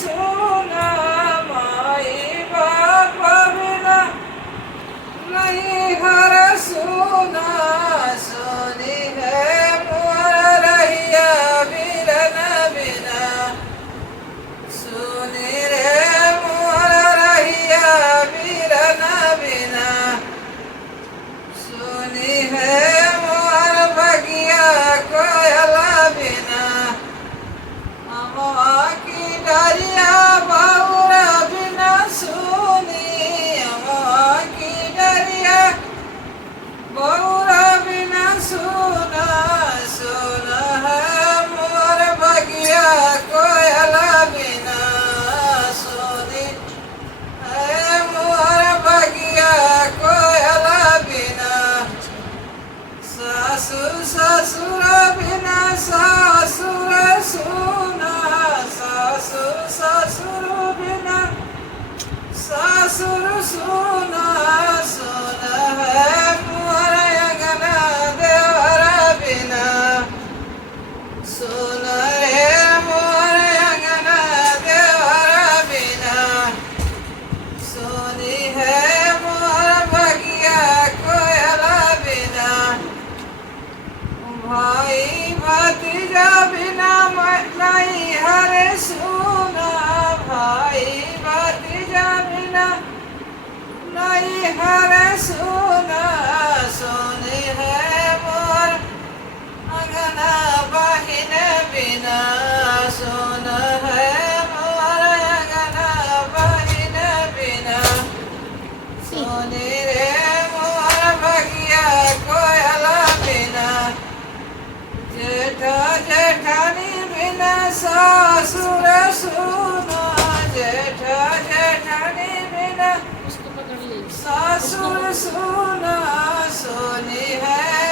सुना माई बाप बिना नहीं घर सुना सोनी है मोर रहिया बिरन बिना सुनी रे मोर रहिया बिरन बिना सुनी है मोर बगिया कोयला बिना अमवा की डरिया बाउरा बिना सुनी अमवा की डरिया बाउरा बिना सुना सुना है मोर बगिया कोयला बिना सुनी है मोर बगिया कोयला बिना सासु ससुर बिना ससुर सुना सासु ससुर बिना ससुर सुना सुना है मोर अंगना देवर बिना सुना रे मोर अंगना देवर बिना सुनी है मोर बगिया कोयला बिना भाई भतीजा बिना नहीं हरे सुना भाई भतीजा बिना नहीं हरे सुना सोनी है मोर अंगना बहिन बिना सोना है मोर अंगना बहिन बिना सोनी रे मोर बगिया कोयला बिना जेठा जेठानी बिना ससुर सुना जेठा जेठानी बिना उसको पकड़ ले। ससुर सुना सोनी है